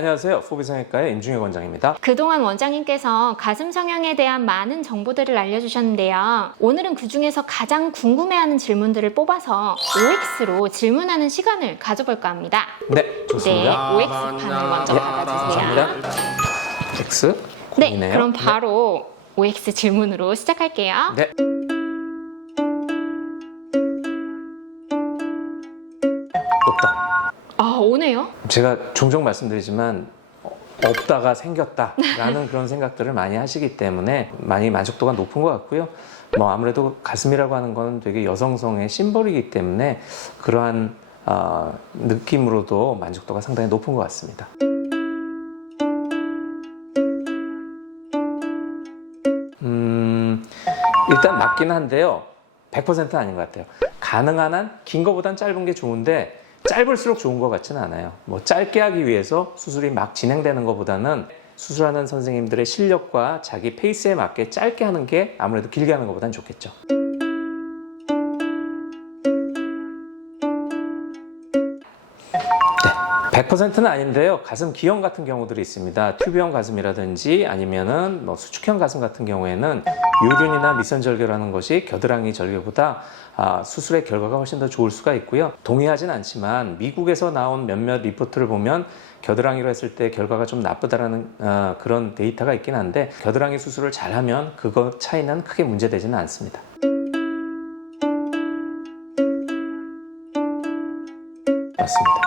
안녕하세요. 포비성형외과의 임중혁 원장입니다. 그동안 원장님께서 가슴 성형에 대한 많은 정보들을 알려주셨는데요. 오늘은 그 중에서 가장 궁금해하는 질문들을 뽑아서 OX로 질문하는 시간을 가져볼까 합니다. 네, 좋습니다. 네, OX 판을 먼저 받아주세요. 감사합니다. X 네, 고민해요. 그럼 바로 OX 질문으로 시작할게요. 네. 없다. 아, 오네요? 제가 종종 말씀드리지만 없다가 생겼다라는 그런 생각들을 많이 하시기 때문에 많이 만족도가 높은 것 같고요. 아무래도 가슴이라고 하는 건 되게 여성성의 심벌이기 때문에 그러한 느낌으로도 만족도가 상당히 높은 것 같습니다. 일단 맞긴 한데요. 100%는 아닌 것 같아요. 가능한 한 긴 거보단 짧은 게 좋은데 짧을수록 좋은 것 같지는 않아요. 짧게 하기 위해서 수술이 막 진행되는 것보다는 수술하는 선생님들의 실력과 자기 페이스에 맞게 짧게 하는 게 아무래도 길게 하는 것보단 좋겠죠. 네, 100%는 아닌데요. 가슴 기형 같은 경우들이 있습니다. 튜브형 가슴이라든지 아니면은 수축형 가슴 같은 경우에는 요륜이나 밑선절개라는 것이 겨드랑이 절개보다 수술의 결과가 훨씬 더 좋을 수가 있고요. 동의하진 않지만 미국에서 나온 몇몇 리포트를 보면 겨드랑이로 했을 때 결과가 좀 나쁘다라는 그런 데이터가 있긴 한데 겨드랑이 수술을 잘하면 그거 차이는 크게 문제되지는 않습니다. 맞습니다.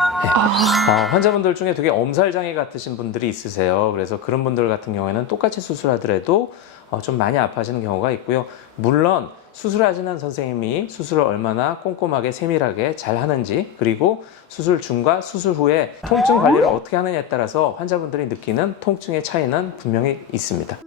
네. 환자분들 중에 되게 엄살장애 같으신 분들이 있으세요. 그래서 그런 분들 같은 경우에는 똑같이 수술하더라도 좀 많이 아파하시는 경우가 있고요. 물론 수술하시는 선생님이 수술을 얼마나 꼼꼼하게 세밀하게 잘 하는지, 그리고 수술 중과 수술 후에 통증 관리를 어떻게 하느냐에 따라서 환자분들이 느끼는 통증의 차이는 분명히 있습니다.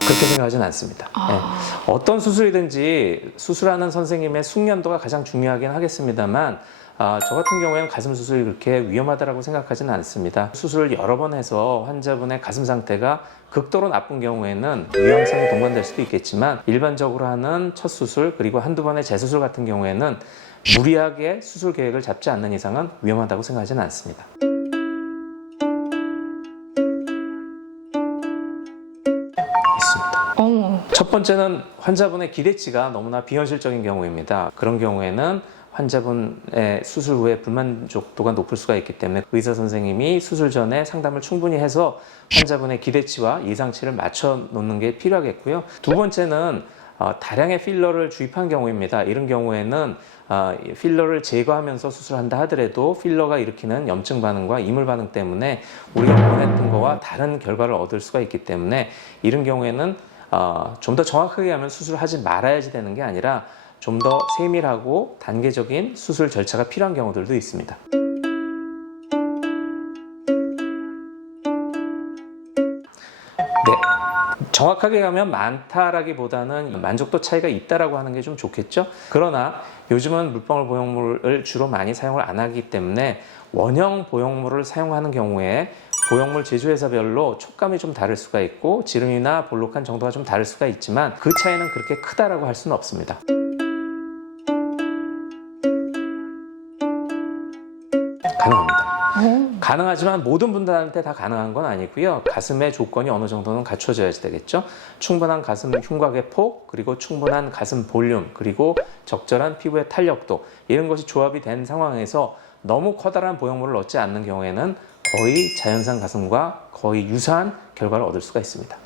그렇게 생각하지는 않습니다. 네. 어떤 수술이든지 수술하는 선생님의 숙련도가 가장 중요하긴 하겠습니다만 저 같은 경우에는 가슴 수술이 그렇게 위험하다고 생각하지는 않습니다. 수술을 여러 번 해서 환자분의 가슴 상태가 극도로 나쁜 경우에는 위험성이 동반될 수도 있겠지만 일반적으로 하는 첫 수술 그리고 한두 번의 재수술 같은 경우에는 무리하게 수술 계획을 잡지 않는 이상은 위험하다고 생각하지는 않습니다. 첫 번째는 환자분의 기대치가 너무나 비현실적인 경우입니다. 그런 경우에는 환자분의 수술 후에 불만족도가 높을 수가 있기 때문에 의사 선생님이 수술 전에 상담을 충분히 해서 환자분의 기대치와 예상치를 맞춰 놓는 게 필요하겠고요. 두 번째는 다량의 필러를 주입한 경우입니다. 이런 경우에는 필러를 제거하면서 수술한다 하더라도 필러가 일으키는 염증 반응과 이물 반응 때문에 우리가 원했던 거와 다른 결과를 얻을 수가 있기 때문에 이런 경우에는 좀 더 정확하게 하면 수술하지 말아야지 되는 게 아니라 좀 더 세밀하고 단계적인 수술 절차가 필요한 경우들도 있습니다. 네, 정확하게 가면 많다라기보다는 만족도 차이가 있다라고 하는 게 좀 좋겠죠. 그러나 요즘은 물방울 보형물을 주로 많이 사용을 안 하기 때문에 원형 보형물을 사용하는 경우에 보형물 제조회사별로 촉감이 좀 다를 수가 있고 지름이나 볼록한 정도가 좀 다를 수가 있지만 그 차이는 그렇게 크다라고 할 수는 없습니다. 가능합니다. 가능하지만 모든 분들한테 다 가능한 건 아니고요. 가슴의 조건이 어느 정도는 갖춰져야 되겠죠. 충분한 가슴 흉곽의 폭, 그리고 충분한 가슴 볼륨, 그리고 적절한 피부의 탄력도, 이런 것이 조합이 된 상황에서 너무 커다란 보형물을 얻지 않는 경우에는 거의 자연산 가슴과 거의 유사한 결과를 얻을 수가 있습니다.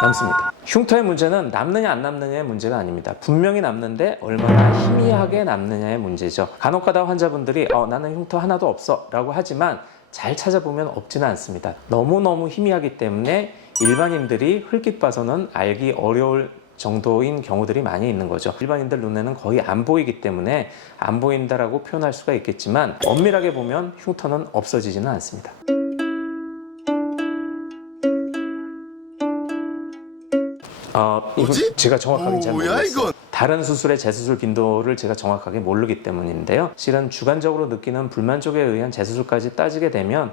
남습니다. 흉터의 문제는 남느냐 안 남느냐의 문제가 아닙니다. 분명히 남는데 얼마나 희미하게 남느냐의 문제죠. 간혹가다 환자분들이 나는 흉터 하나도 없어 라고 하지만 잘 찾아보면 없지는 않습니다. 너무너무 희미하기 때문에 일반인들이 흘낏 봐서는 알기 어려울 정도인 경우들이 많이 있는 거죠. 일반인들 눈에는 거의 안 보이기 때문에 안 보인다라고 표현할 수가 있겠지만 엄밀하게 보면 흉터는 없어지지는 않습니다. 이거 제가 정확하게 잘 모르겠어요. 다른 수술의 재수술 빈도를 제가 정확하게 모르기 때문인데요. 실은 주관적으로 느끼는 불만족에 의한 재수술까지 따지게 되면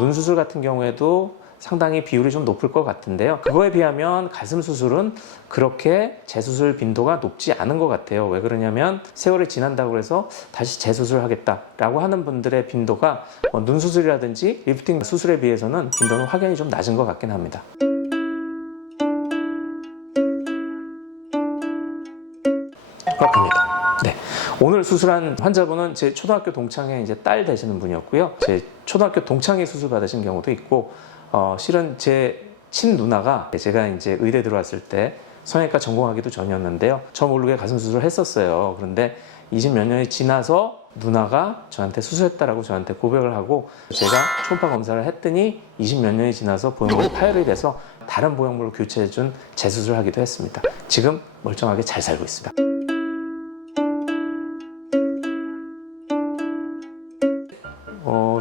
눈 수술 같은 경우에도 상당히 비율이 좀 높을 것 같은데요. 그거에 비하면 가슴 수술은 그렇게 재수술 빈도가 높지 않은 것 같아요. 왜 그러냐면 세월이 지난다고 해서 다시 재수술하겠다라고 하는 분들의 빈도가 눈 수술이라든지 리프팅 수술에 비해서는 빈도는 확연히 좀 낮은 것 같긴 합니다. 그렇습니다. 네. 오늘 수술한 환자분은 제 초등학교 동창의 이제 딸 되시는 분이었고요. 제 초등학교 동창이 수술 받으신 경우도 있고, 실은 제 친누나가 제가 이제 의대 들어왔을 때 성형외과 전공하기도 전이었는데요. 저 모르게 가슴 수술을 했었어요. 그런데 20몇 년이 지나서 누나가 저한테 수술했다라고 저한테 고백을 하고, 제가 초음파 검사를 했더니 20몇 년이 지나서 보형물이 파열이 돼서 다른 보형물로 교체해준 재수술을 하기도 했습니다. 지금 멀쩡하게 잘 살고 있습니다.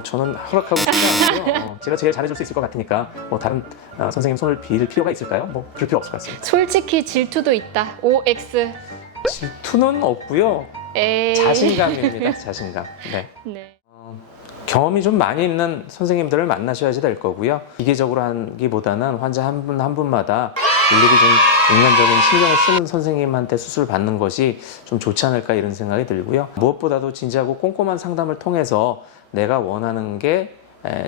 저는 허락하고 싶지 않고요. 제가 제일 잘해줄 수 있을 것 같으니까 다른 선생님 손을 빌 필요가 있을까요? 그럴 필요 없을 것 같습니다. 솔직히 질투도 있다. OX. 질투는 없고요. 에이. 자신감입니다. 자신감. 네. 네. 경험이 좀 많이 있는 선생님들을 만나셔야지 될 거고요. 기계적으로 하기보다는 환자 한 분 한 분마다 일일이 좀 인간적인 신경을 쓰는 선생님한테 수술 받는 것이 좀 좋지 않을까 이런 생각이 들고요. 무엇보다도 진지하고 꼼꼼한 상담을 통해서 내가 원하는 게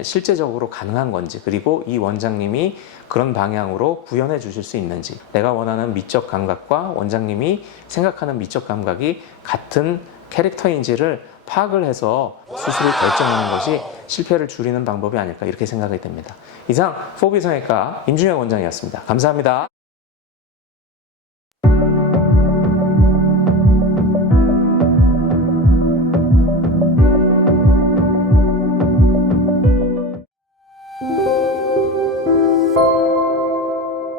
실제적으로 가능한 건지, 그리고 이 원장님이 그런 방향으로 구현해 주실 수 있는지, 내가 원하는 미적 감각과 원장님이 생각하는 미적 감각이 같은 캐릭터인지를 파악을 해서 수술을 결정하는 것이 실패를 줄이는 방법이 아닐까 이렇게 생각이 됩니다. 이상 4B 성형외과 임준혁 원장이었습니다. 감사합니다.